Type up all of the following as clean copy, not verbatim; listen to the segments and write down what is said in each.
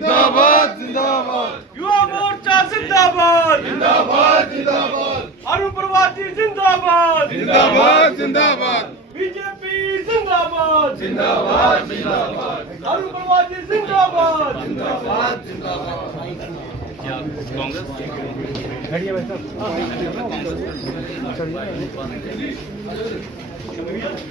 जिंदाबाद जिंदाबाद युवा मोर्चा जिंदाबाद जिंदाबाद जिंदाबाद अरुण प्रभाती जिंदाबाद जिंदाबाद जिंदाबाद बीजेपी जिंदाबाद जिंदाबाद जिंदाबाद अरुण प्रभाती जिंदाबाद जिंदाबाद जिंदाबाद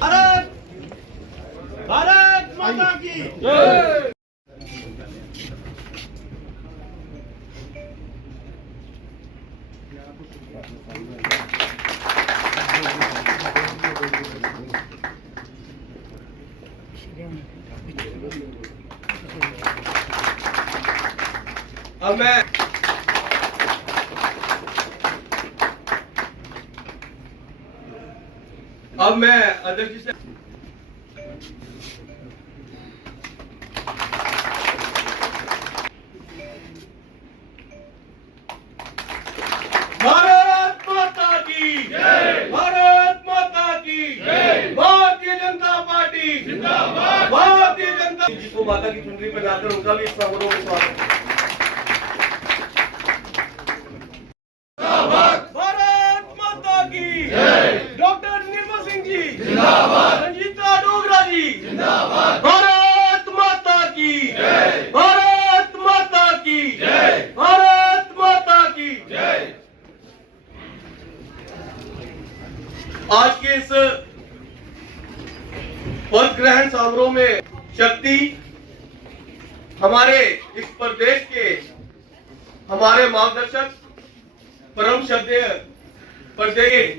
भारत भारत माता की जय। अब मैं अध्यक्ष जी से भारत माता की जय, भारत माता की जय, भारतीय जनता पार्टी जिंदाबाद, भारतीय जनता जी को माता की चुनरी में लाकर उनका भी इस समारोह में स्वागत है। भारत माता की जय, डॉक्टर निर्मल सिंह जी जिंदाबाद, संजीता डोगरा जी जिंदाबाद, भारत माता की जय, भारत माता की जय, भारत माता की जय। आज के इस पद ग्रहण समारोह में शक्ति हमारे इस प्रदेश के हमारे मार्गदर्शक परम श्रद्धेय प्रदेश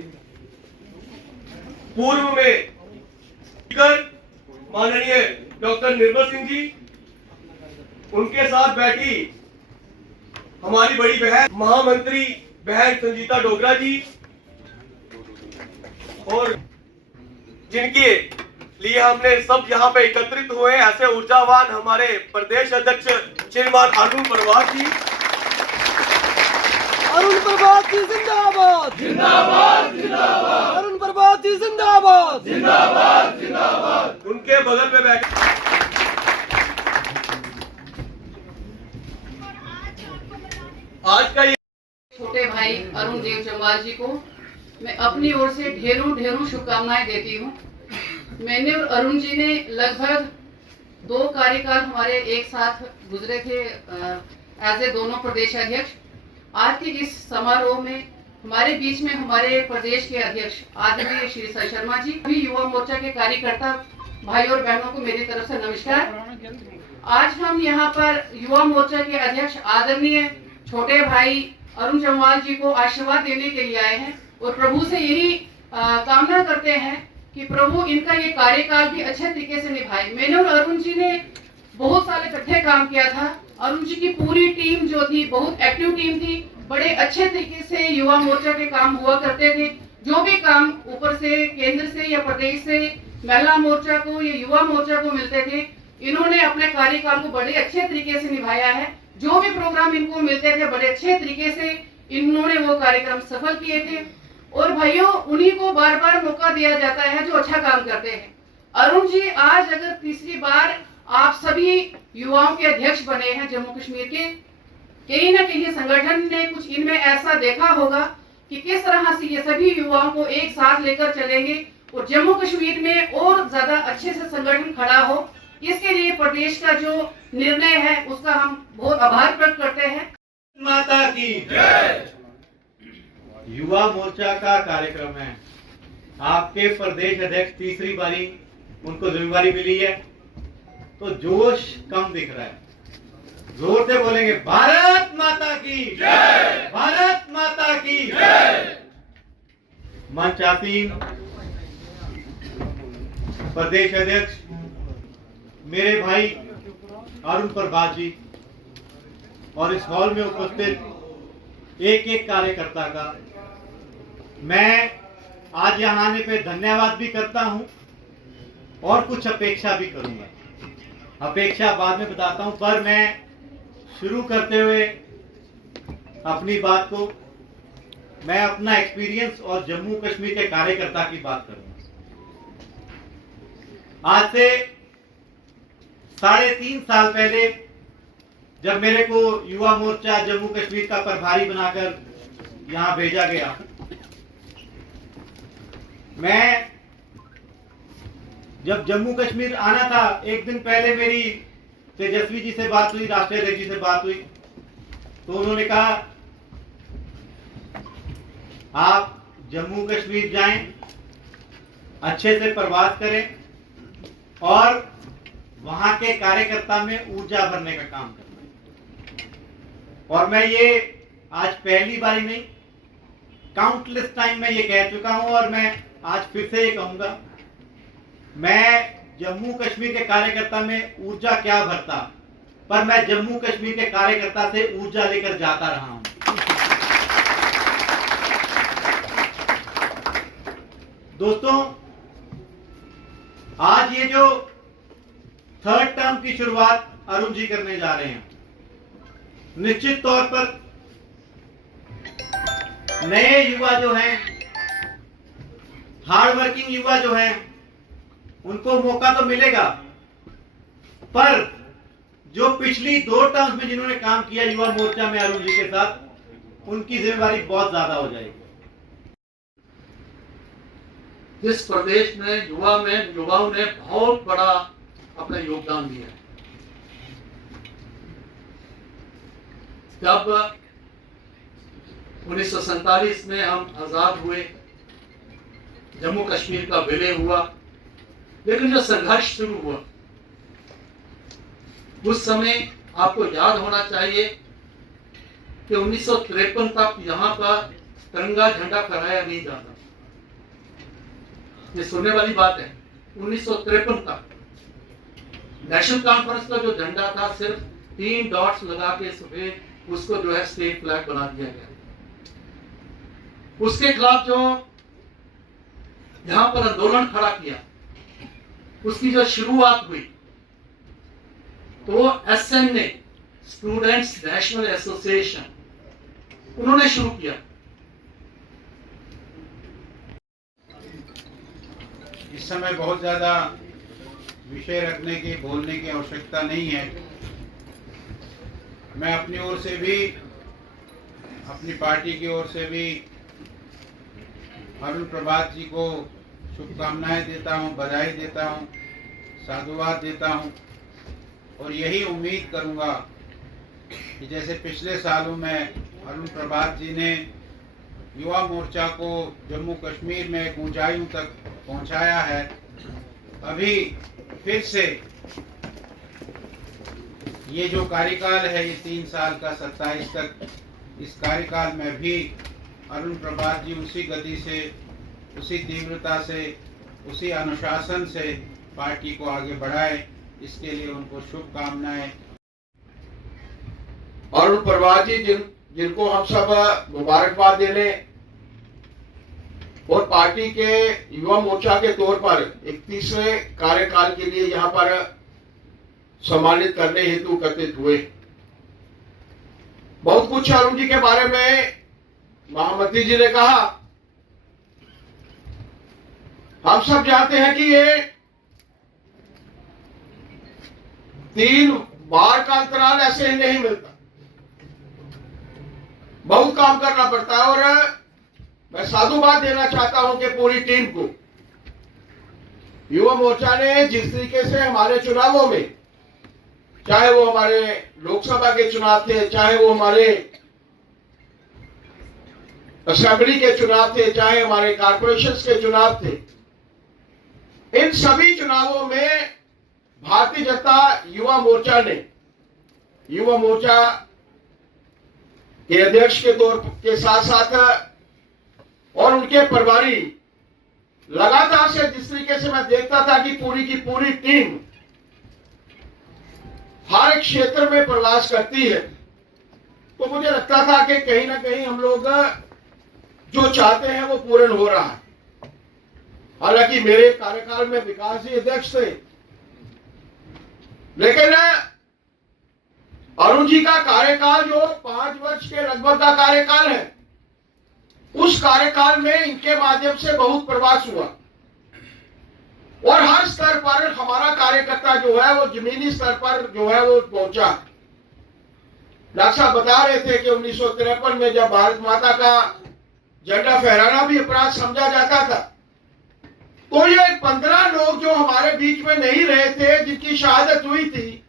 पूर्व में स्पीकर माननीय डॉक्टर निर्मल सिंह जी, उनके साथ बैठी हमारी बड़ी बहन महामंत्री बहन संजीता डोगरा जी, और जिनके लिए हमने सब यहाँ पे एकत्रित हुए ऐसे ऊर्जावान हमारे प्रदेश अध्यक्ष श्रीमान अरुण प्रभात जी। अरुण प्रभाती जिंदाबाद जिंदाबाद जिंदाबाद अरुण प्रभाती जिंदाबाद जिंदाबाद जिंदाबाद उनके बगल में बैठे आज का ये छोटे भाई अरुण देव जम्वाल जी को मैं अपनी ओर से ढेरों ढेरों शुभकामनाएं देती हूँ। मैंने और अरुण जी ने लगभग 2 कार्यकाल हमारे एक साथ गुजरे थे एज ए दोनों प्रदेश अध्यक्ष। आज के इस समारोह में हमारे बीच में हमारे प्रदेश के अध्यक्ष आदरणीय श्री सर शर्मा जी, भी युवा मोर्चा के कार्यकर्ता भाई और बहनों को मेरी तरफ से नमस्कार। आज हम यहाँ पर युवा मोर्चा के अध्यक्ष आदरणीय छोटे भाई अरुण जम्वाल जी को आशीर्वाद देने के लिए आए हैं और प्रभु से यही कामना करते हैं कि प्रभु इनका ये कार्यकाल भी अच्छे तरीके से निभाए। मैंने और अरुण जी ने बहुत साल इकट्ठे काम किया था। अरुण जी की पूरी टीम जो थी बहुत एक्टिव टीम थी, बड़े अच्छे तरीके से युवा मोर्चा के काम हुआ करते थे। जो भी काम ऊपर से केंद्र से या प्रदेश से महिला मोर्चा को या युवा मोर्चा को मिलते थे, इन्होंने अपने कार्यकाल को बड़े अच्छे तरीके से निभाया है। जो भी प्रोग्राम इनको मिलते थे बड़े अच्छे तरीके से इन्होंने वो कार्यक्रम सफल किए थे। और भाइयों, उन्हीं को बार बार मौका दिया जाता है जो अच्छा काम करते हैं। अरुण जी आज अगर तीसरी बार आप सभी युवाओं के अध्यक्ष बने हैं जम्मू कश्मीर के, कहीं ना कहीं संगठन ने कुछ इनमें ऐसा देखा होगा कि किस तरह से ये सभी युवाओं को एक साथ लेकर चलेंगे और जम्मू कश्मीर में और ज्यादा अच्छे से संगठन खड़ा हो। इसके लिए प्रदेश का जो निर्णय है उसका हम बहुत आभार प्रकट करते हैं। माता की जय। युवा मोर्चा का कार्यक्रम है। आपके प्रदेश अध्यक्ष तीसरी बारी उनको जिम्मेवारी मिली है तो जोश कम दिख रहा है। जोर से बोलेंगे भारत माता की जय, भारत माता की जय। मंचासीन प्रदेश अध्यक्ष मेरे भाई अरुण प्रभात जी और इस हॉल में उपस्थित एक एक कार्यकर्ता का मैं आज यहाँ आने पे धन्यवाद भी करता हूँ और कुछ अपेक्षा भी करूंगा। अपेक्षा बाद में बताता हूँ, पर मैं शुरू करते हुए अपनी बात को मैं अपना एक्सपीरियंस और जम्मू कश्मीर के कार्यकर्ता की बात करूंगा। आज से 3.5 साल पहले जब मेरे को युवा मोर्चा जम्मू कश्मीर का प्रभारी बनाकर यहाँ भेजा गया, मैं जब जम्मू कश्मीर आना था, एक दिन पहले मेरी तेजस्वी जी से बात हुई, राष्ट्रीय अध्यक्ष जी से बात हुई, तो उन्होंने कहा आप जम्मू कश्मीर जाएं, अच्छे से प्रवास करें और वहां के कार्यकर्ता में ऊर्जा भरने का काम करना। और मैं ये आज पहली बारी नहीं, काउंटलेस टाइम मैं ये कह चुका हूं और मैं आज फिर से ये कहूंगा, मैं जम्मू कश्मीर के कार्यकर्ता में ऊर्जा क्या भरता, पर मैं जम्मू कश्मीर के कार्यकर्ता से ऊर्जा लेकर जाता रहा हूं। दोस्तों, आज ये जो थर्ड टर्म की शुरुआत अरुण जी करने जा रहे हैं, निश्चित तौर पर नए युवा जो हैं, हार्ड वर्किंग युवा जो हैं, उनको मौका तो मिलेगा, पर जो पिछली 2 टर्म्स में जिन्होंने काम किया युवा मोर्चा में अरुण जी के साथ, उनकी जिम्मेदारी बहुत ज्यादा हो जाएगी। जिस प्रदेश में युवाओं ने बहुत बड़ा अपना योगदान दिया है। जब 1947 में हम आजाद हुए, जम्मू कश्मीर का विलय हुआ, लेकिन जो संघर्ष शुरू हुआ उस समय आपको याद होना चाहिए कि 1953 तक यहाँ पर तिरंगा झंडा फहराया नहीं जाता। ये सुनने वाली बात है। 1953 तक नेशनल कॉन्फ्रेंस का जो झंडा था, सिर्फ 3 डॉट्स लगा के सफेद, उसको जो है स्टेट फ्लैग बना दिया गया। उसके खिलाफ जो यहाँ पर आंदोलन खड़ा किया, उसकी जो शुरुआत हुई तो एसएन ने, स्टूडेंट्स नेशनल एसोसिएशन, उन्होंने शुरू किया। इस समय बहुत ज्यादा विषय रखने की, बोलने की आवश्यकता नहीं है। मैं अपनी ओर से भी, अपनी पार्टी की ओर से भी अरुण प्रभात जी को शुभकामनाएं देता हूं, बधाई देता हूं, साधुवाद देता हूं और यही उम्मीद करूंगा कि जैसे पिछले सालों में अरुण प्रभात जी ने युवा मोर्चा को जम्मू कश्मीर में एक ऊंचाइयों तक पहुंचाया है, अभी फिर से ये जो कार्यकाल है, ये 3 साल का 27 तक, इस कार्यकाल में भी अरुण प्रभात जी उसी गति से, उसी तीव्रता से, उसी अनुशासन से पार्टी को आगे बढ़ाए, इसके लिए उनको शुभकामनाएं। अरुण प्रभात जी जिनको हम सब मुबारकबाद देने और पार्टी के युवा मोर्चा के तौर पर 31वें कार्यकाल के लिए यहाँ पर सम्मानित करने हेतु एकत्रित हुए। बहुत कुछ अरुण जी के बारे में महामंत्री जी ने कहा। हम सब जानते हैं कि ये 3 बार का अंतराल ऐसे ही नहीं मिलता, बहुत काम करना पड़ता है। और मैं साधुवाद देना चाहता हूं कि पूरी टीम को, युवा मोर्चा ने जिस तरीके से हमारे चुनावों में, चाहे वो हमारे लोकसभा के चुनाव थे, चाहे वो हमारे असेंबली के चुनाव थे, चाहे हमारे कॉर्पोरेशंस के चुनाव थे, इन सभी चुनावों में भारतीय जनता युवा मोर्चा ने, युवा मोर्चा के अध्यक्ष के तौर के साथ साथ और उनके प्रभारी लगातार से, जिस तरीके से मैं देखता था कि पूरी की पूरी टीम हर एक क्षेत्र में प्रवास करती है, तो मुझे लगता था कि कहीं ना कहीं हम लोग जो चाहते हैं वो पूर्ण हो रहा है। हालांकि मेरे कार्यकाल में विकास जी अध्यक्ष थे, लेकिन अरुण जी का कार्यकाल जो 5 वर्ष के लगभग का कार्यकाल है, उस कार्यकाल में इनके माध्यम से बहुत प्रवास हुआ और हर स्तर पर हमारा कार्यकर्ता जो है वो जमीनी स्तर पर जो है वो पहुंचा। डॉक्टर साहब बता रहे थे कि 1953 में जब भारत माता का झंडा फहराना भी अपराध समझा जाता था, तो ये 15 लोग जो हमारे बीच में नहीं रहे थे, जिनकी शहादत हुई थी,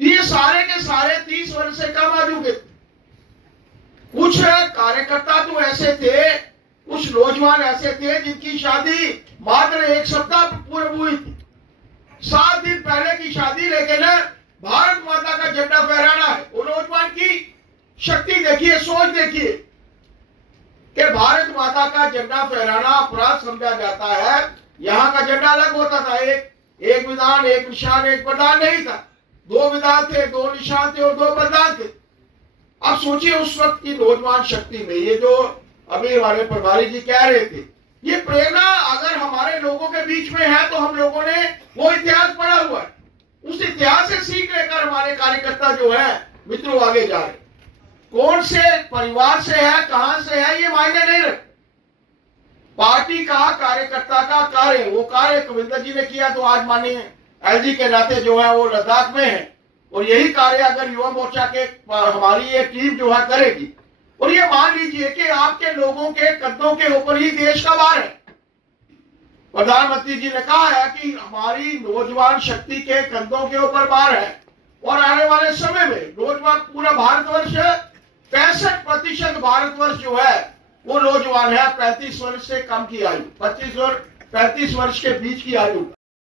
ये सारे के सारे 30 वर्ष से कम आयु के थे। कुछ कार्यकर्ता तो ऐसे थे, कुछ नौजवान ऐसे थे जिनकी शादी मात्र 1 सप्ताह पूर्व हुई थी। 7 दिन पहले की शादी, लेकिन भारत माता का झंडा फहराना है। वो नौजवान की शक्ति देखिए, सोच देखिए कि भारत माता का झंडा फहराना अपराध समझा जाता है। यहाँ का झंडा अलग होता था, एक विधान, एक निशान, एक बलिदान नहीं था। 2 विधान थे, 2 निशान थे और 2 बलिदान थे। अब सोचिए उस वक्त की नौजवान शक्ति में, ये जो अभी हमारे प्रभारी जी कह रहे थे, ये प्रेरणा अगर हमारे लोगों के बीच में है तो हम लोगों ने वो इतिहास पढ़ा हुआ है, उस इतिहास से सीख लेकर हमारे कार्यकर्ता जो है मित्रों आगे जा रहे। कौन से परिवार से है, कहां से है, ये मायने नहीं रखते। पार्टी का कार्यकर्ता का कार्य, वो कार्य कविंदर जी ने किया तो आज माननीय एलजी के नाते जो है वो लद्दाख में है, और यही कार्य अगर युवा मोर्चा के हमारी ये टीम जो है करेगी, और ये मान लीजिए कि आपके लोगों के कदमों के ऊपर ही देश का भार है। प्रधानमंत्री जी ने कहा है कि हमारी नौजवान शक्ति के कंधों के ऊपर भार है, और आने वाले समय में नौजवान पूरा भारतवर्ष 65% भारतवर्ष जो है वो नौजवान है, 35 वर्ष से कम की आयु, 25 और 35 वर्ष के बीच की आयु।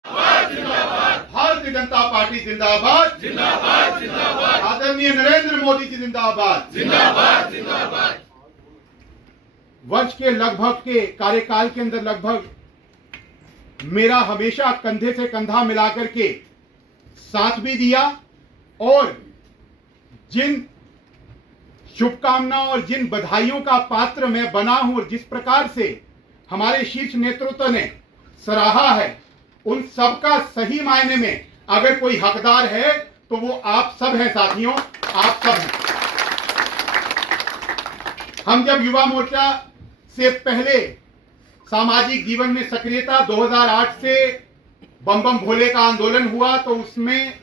भारतीय जनता पार्टी जिंदाबाद, जिंदाबाद, जिंदाबाद। आदरणीय नरेंद्र मोदी जी जिंदाबाद, जिंदाबाद, जिंदाबाद। वर्ष के लगभग के कार्यकाल के अंदर लगभग मेरा हमेशा कंधे से कंधा मिलाकर के साथ भी दिया, और जिन शुभकामनाओं और जिन बधाइयों का पात्र मैं बना हूं, और जिस प्रकार से हमारे शीर्ष नेतृत्व ने सराहा है, उन सबका सही मायने में अगर कोई हकदार है तो वो आप सब हैं साथियों, आप सब हैं। हम जब युवा मोर्चा से पहले सामाजिक जीवन में सक्रियता 2008 से बम बम भोले का आंदोलन हुआ, तो उसमें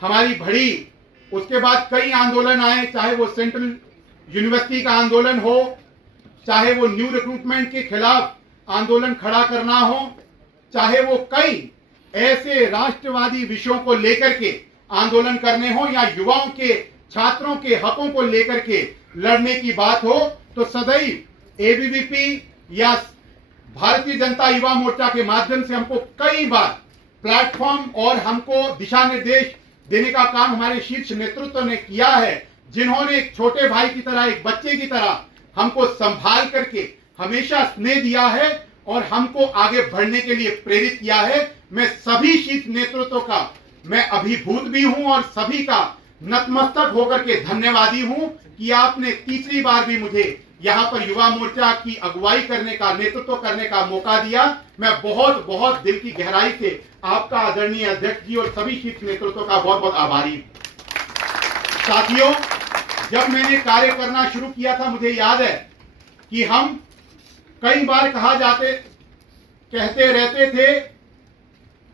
हमारी भड़ी, उसके बाद कई आंदोलन आए, चाहे वो सेंट्रल यूनिवर्सिटी का आंदोलन हो, चाहे वो न्यू रिक्रूटमेंट के खिलाफ आंदोलन खड़ा करना हो, चाहे वो कई ऐसे राष्ट्रवादी विषयों को लेकर के आंदोलन करने हो, या युवाओं के, छात्रों के हकों को लेकर के लड़ने की बात हो, तो सदैव एबीवीपी या भारतीय जनता युवा मोर्चा के माध्यम से हमको कई बार प्लेटफॉर्म और हमको दिशा निर्देश देने का काम हमारे शीर्ष नेतृत्व ने किया है, जिन्होंने एक छोटे भाई की तरह, एक बच्चे की तरह हमको संभाल करके हमेशा स्नेह दिया है और हमको आगे बढ़ने के लिए प्रेरित किया है। मैं सभी शीर्ष नेतृत्व का मैं अभिभूत भी हूं और सभी का नतमस्तक होकर के धन्यवादी हूं कि आपने तीसरी बार भी मुझे यहां पर युवा मोर्चा की अगुवाई करने का, नेतृत्व करने का मौका दिया। मैं बहुत बहुत दिल की गहराई से आपका आदरणीय अध्यक्ष जी और सभी शीर्ष नेतृत्व का बहुत बहुत आभारी हूं। साथियों, जब मैंने कार्य करना शुरू किया था, मुझे याद है कि हम कई बार कहते रहते थे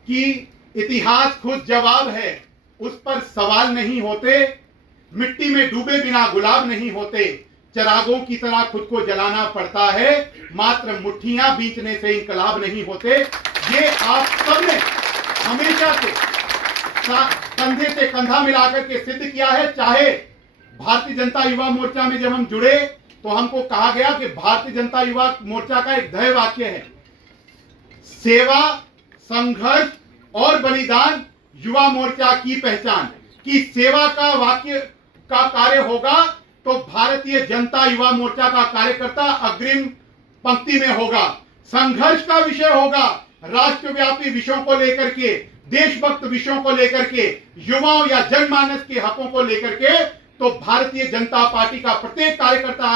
कि इतिहास खुद जवाब है, उस पर सवाल नहीं होते, मिट्टी में डूबे बिना गुलाब नहीं होते, चिरागों की तरह खुद को जलाना पड़ता है, मात्र मुट्ठियां बीचने से इनकलाब नहीं होते। ये आप सबने हमेशा से कंधे से कंधा मिलाकर के सिद्ध किया है। चाहे भारतीय जनता युवा मोर्चा में जब हम जुड़े तो हमको कहा गया कि भारतीय जनता युवा मोर्चा का एक ध्येय वाक्य है, सेवा, संघर्ष और बलिदान युवा मोर्चा की पहचान। कि सेवा का वाक्य का कार्य होगा तो भारतीय जनता युवा मोर्चा का कार्यकर्ता अग्रिम पंक्ति में होगा। संघर्ष का विषय होगा राष्ट्रव्यापी विषयों को लेकर के, देशभक्त विषयों को लेकर के, युवाओं या जनमानस के हकों को लेकर के, तो भारतीय जनता पार्टी का प्रत्येक कार्यकर्ता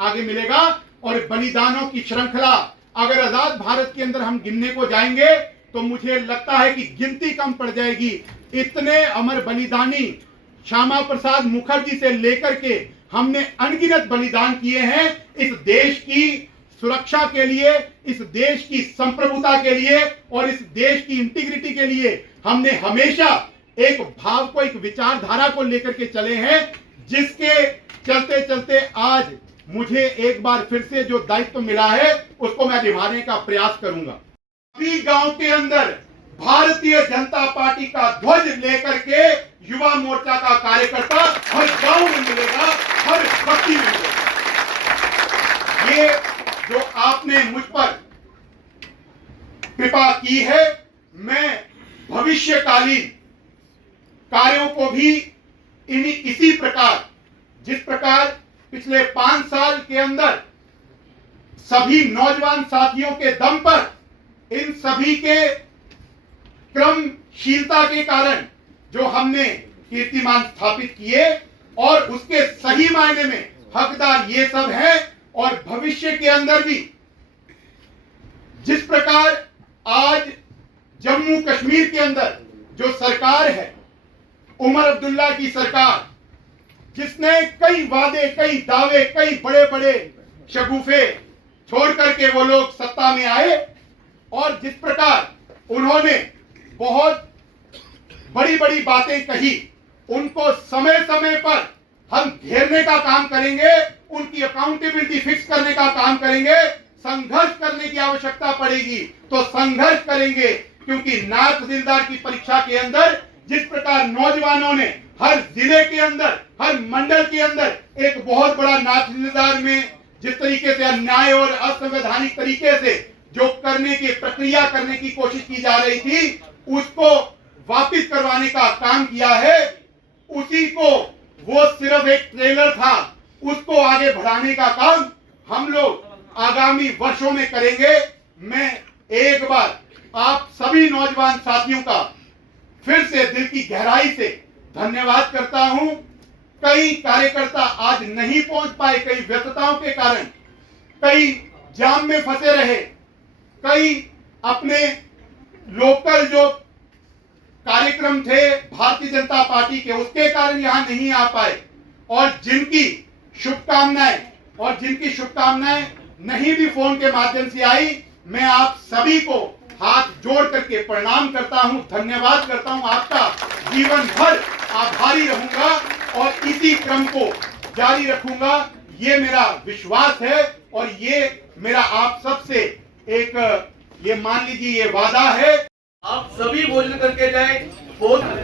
आगे मिलेगा। और बलिदानों की श्रृंखला अगर आजाद भारत के अंदर हम गिनने को जाएंगे तो मुझे लगता है कि गिनती कम पड़ जाएगी। इतने अमर बलिदानी श्यामा प्रसाद मुखर्जी से लेकर के हमने अनगिनत बलिदान किए हैं इस देश की सुरक्षा के लिए, इस देश की संप्रभुता के लिए और इस देश की इंटीग्रिटी के लिए। हमने हमेशा एक भाव को, एक विचारधारा को लेकर के चले हैं, जिसके चलते चलते आज मुझे एक बार फिर से जो दायित्व मिला है उसको मैं निभाने का प्रयास करूंगा। सभी गांव के अंदर भारतीय जनता पार्टी का ध्वज लेकर के युवा मोर्चा का कार्यकर्ता हर गांव में मिलेगा, हर बस्ती में मिलेगा। ये जो आपने मुझ पर कृपा की है, मैं भविष्यकालीन कार्यों को भी इसी प्रकार, जिस प्रकार पिछले 5 साल के अंदर सभी नौजवान साथियों के दम पर इन सभी के क्रमशीलता के कारण जो हमने कीर्तिमान स्थापित किए और उसके सही मायने में हकदार ये सब हैं, और भविष्य के अंदर भी जिस प्रकार आज जम्मू कश्मीर के अंदर जो सरकार है, उमर अब्दुल्ला की सरकार, जिसने कई वादे, कई दावे, कई बड़े बड़े शगुफे छोड़ करके वो लोग सत्ता में आए, और जिस प्रकार उन्होंने बहुत बड़ी बड़ी बातें कही, उनको समय समय पर हम घेरने का काम करेंगे, उनकी अकाउंटेबिलिटी फिक्स करने का काम करेंगे। संघर्ष करने की आवश्यकता पड़ेगी तो संघर्ष करेंगे, क्योंकि नाथ तहसीलदार की परीक्षा के अंदर जिस प्रकार नौजवानों ने हर जिले के अंदर, हर मंडल के अंदर एक बहुत बड़ा नाथ तहसीलदार में जिस तरीके से अन्याय और असंवैधानिक तरीके से जो करने की प्रक्रिया करने की कोशिश की जा रही थी, उसको वापस करवाने का काम किया है। उसी को, वो सिर्फ एक ट्रेलर था, उसको आगे बढ़ाने का काम हम लोग आगामी वर्षों में करेंगे। मैं एक बार आप सभी नौजवान साथियों का फिर से दिल की गहराई से धन्यवाद करता हूं। कई कार्यकर्ता आज नहीं पहुंच पाए, कई व्यस्तताओं के कारण, कई जाम में फंसे रहे, कई अपने लोकल जो कार्यक्रम थे भारतीय जनता पार्टी के, उसके कारण यहां नहीं आ पाए, और जिनकी शुभकामनाएं नहीं भी फोन के माध्यम से आई, मैं आप सभी को हाथ जोड़ करके प्रणाम करता हूं, धन्यवाद करता हूं। आपका जीवन भर आभारी रहूंगा और इसी क्रम को जारी रखूंगा, ये मेरा विश्वास है, और ये मेरा आप सबसे एक, ये मान लीजिए, ये वादा है। आप सभी भोजन करके जाए। बहुत नीचे